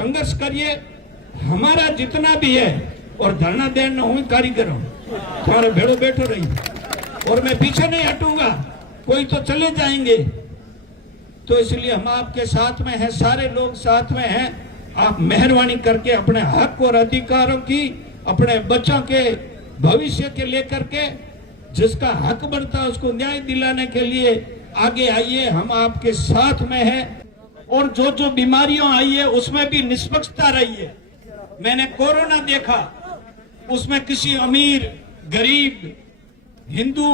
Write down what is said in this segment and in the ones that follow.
संघर्ष करिए, हमारा जितना भी है। और धरना देना हूँ कारीगर हूँ, तुम्हारे भेड़ो बैठो रही और मैं पीछे नहीं हटूंगा, कोई तो चले जाएंगे। तो इसलिए हम आपके साथ में हैं, सारे लोग साथ में हैं। आप मेहरबानी करके अपने हक और अधिकारों की, अपने बच्चों के भविष्य के लेकर के जिसका हक बनता है उसको न्याय दिलाने के लिए आगे आइए, हम आपके साथ में हैं। और जो जो बीमारियां आई है उसमें भी निष्पक्षता रही है। मैंने कोरोना देखा, उसमें किसी अमीर गरीब, हिंदू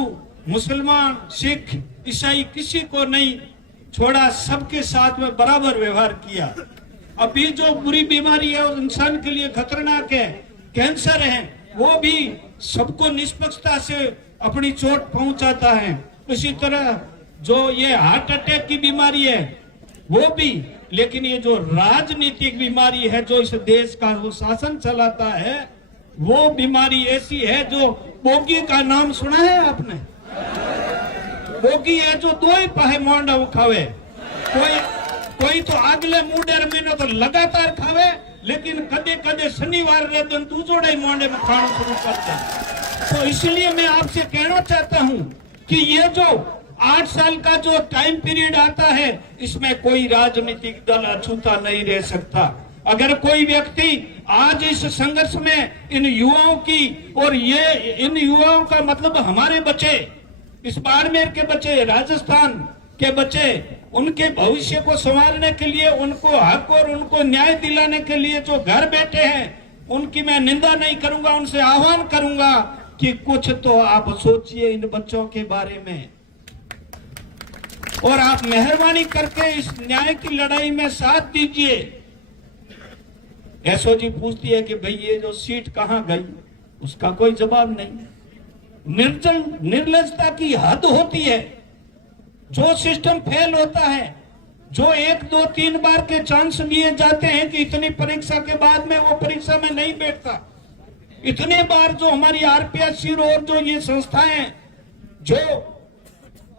मुसलमान सिख ईसाई किसी को नहीं छोड़ा, सबके साथ में बराबर व्यवहार किया। अभी जो बुरी बीमारी है और इंसान के लिए खतरनाक है, कैंसर है, वो भी सबको निष्पक्षता से अपनी चोट पहुंचाता है। इसी तरह जो ये हार्ट अटैक की बीमारी है वो भी, लेकिन ये जो राजनीतिक बीमारी है जो इस देश का वो शासन चलाता है, वो बीमारी ऐसी है जो बोगी का नाम सुना है आपने? बोगी है जो दो ही पाहे मोंडा खावे, कोई तो अगले मुंडेर महीने तो लगातार खावे, लेकिन कदे कदे शनिवार रे दिन दूसरे ही मोंडे में खाना शुरू करते हैं। तो इसलिए मैं आपसे कहना चाहता हूं कि ये जो 8 साल का जो टाइम पीरियड आता है, इसमें कोई राजनीतिक दल अछूता नहीं रह सकता। अगर कोई व्यक्ति आज इस संघर्ष में इन युवाओं की, और ये इन युवाओं का मतलब हमारे बच्चे, इस बाड़मेर के बच्चे, राजस्थान के बच्चे, उनके भविष्य को संवारने के लिए, उनको हक और उनको न्याय दिलाने के लिए जो घर बैठे हैं, उनकी मैं निंदा नहीं करूंगा, उनसे आह्वान करूंगा कि कुछ तो आप सोचिए इन बच्चों के बारे में, और आप मेहरबानी करके इस न्याय की लड़ाई में साथ दीजिए। एसओजी पूछती है कि भाई ये जो सीट कहां गई, उसका कोई जवाब नहीं। निर्लजता की हद होती है। जो सिस्टम फेल होता है, जो 1 2 3 बार के चांस लिए जाते हैं कि इतनी परीक्षा के बाद में वो परीक्षा में नहीं बैठता, इतने बार जो हमारी आरपीएससी और जो ये संस्थाएं जो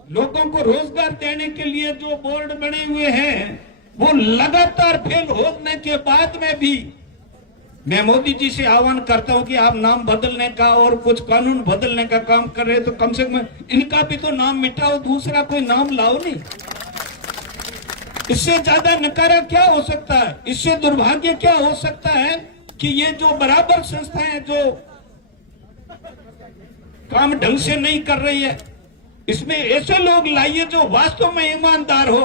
लोगों को रोजगार देने के लिए जो बोर्ड बने हुए हैं, वो लगातार फेल होने के बाद में भी मैं मोदी जी से आह्वान करता हूं कि आप नाम बदलने का और कुछ कानून बदलने का काम कर रहे हैं तो कम से कम इनका भी तो नाम मिटाओ, दूसरा कोई नाम लाओ नहीं। इससे ज्यादा नकारा क्या हो सकता है, इससे दुर्भाग्य क्या हो सकता है कि ये जो बराबर संस्थाएं जो काम ढंग से नहीं कर रही है, इसमें ऐसे लोग लाइए जो वास्तव में ईमानदार हो।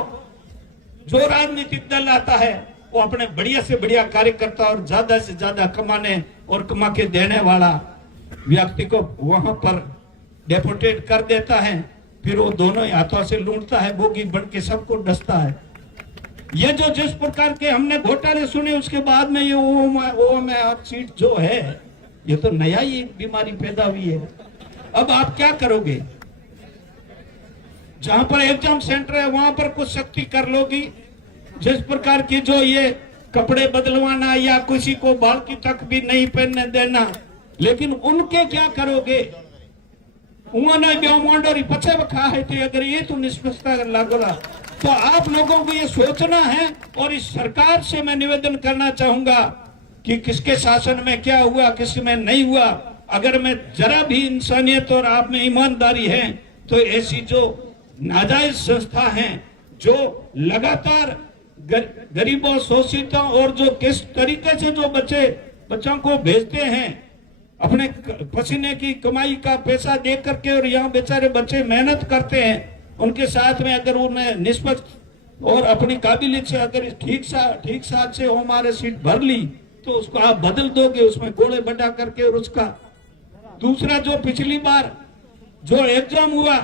जो राजनीतिक दल आता है वो अपने बढ़िया से बढ़िया कार्यकर्ता और ज्यादा से ज्यादा कमाने और कमा के देने वाला व्यक्ति को वहां पर डेपुटेट कर देता है, फिर वो दोनों हाथों से लूटता है, बोगी बन के सबको डसता है। ये जो जिस प्रकार के हमने घोटाले सुने, उसके बाद में ये वो में आप सीट जो है, ये तो नया ही बीमारी पैदा हुई है। अब आप क्या करोगे? जहां पर एग्जाम सेंटर है वहां पर कुछ सख्ती कर लोगी। जिस प्रकार की जो ये कपड़े बदलवाना या किसी को बाल की तक भी नहीं पहनने देना, लेकिन उनके क्या करोगे? उन्होंने ब्योमोंडोरी पछे खा है तो अगर ये तो निष्पक्षता लागोला, तो आप लोगों को ये सोचना है। और इस सरकार से मैं निवेदन करना चाहूंगा कि किसके शासन में क्या हुआ, किस में नहीं हुआ। अगर मैं जरा भी इंसानियत और आप में ईमानदारी है तो ऐसी जो नाजायज संस्था हैं जो लगातार गरीबों, शोषितों और जो किस तरीके से जो बच्चों को भेजते हैं अपने पसीने की कमाई का पैसा दे करके, और यहाँ बेचारे बच्चे मेहनत करते हैं, उनके साथ में अगर उन्हें निष्पक्ष और अपनी काबिलियत से अगर ठीक साथ से हमारे सीट भर ली तो उसको आप बदल दोगे, उसमें गोले बढ़ा करके। और उसका दूसरा जो पिछली बार जो एग्जाम हुआ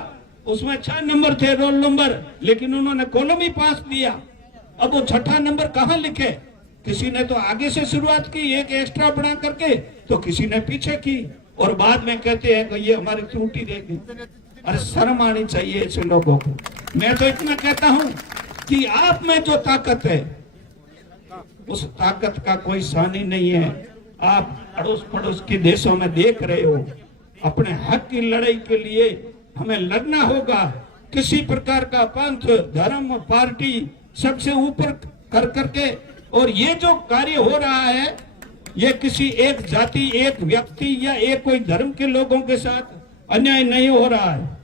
उसमें 6 नंबर थे रोल नंबर, लेकिन उन्होंने कॉलम ही पास दिया। अब वो 6ठा नंबर कहाँ लिखे? किसी ने तो आगे से शुरुआत की एक एक्स्ट्रा बना करके, तो किसी ने पीछे की, और बाद में कहते हैं कि ये हमारी त्रुटि रह गई। अरे शर्म आनी चाहिए ऐसे लोगों को। मैं तो इतना कहता हूं कि आप में जो ताकत है उस ताकत का कोई सानी नहीं है। आप अड़ोस पड़ोस के देशों में देख रहे हो, अपने हक की लड़ाई के लिए हमें लड़ना होगा। किसी प्रकार का पंथ, धर्म, पार्टी सबसे ऊपर कर करके और ये जो कार्य हो रहा है ये किसी एक जाति, एक व्यक्ति या एक कोई धर्म के लोगों के साथ अन्याय नहीं हो रहा है।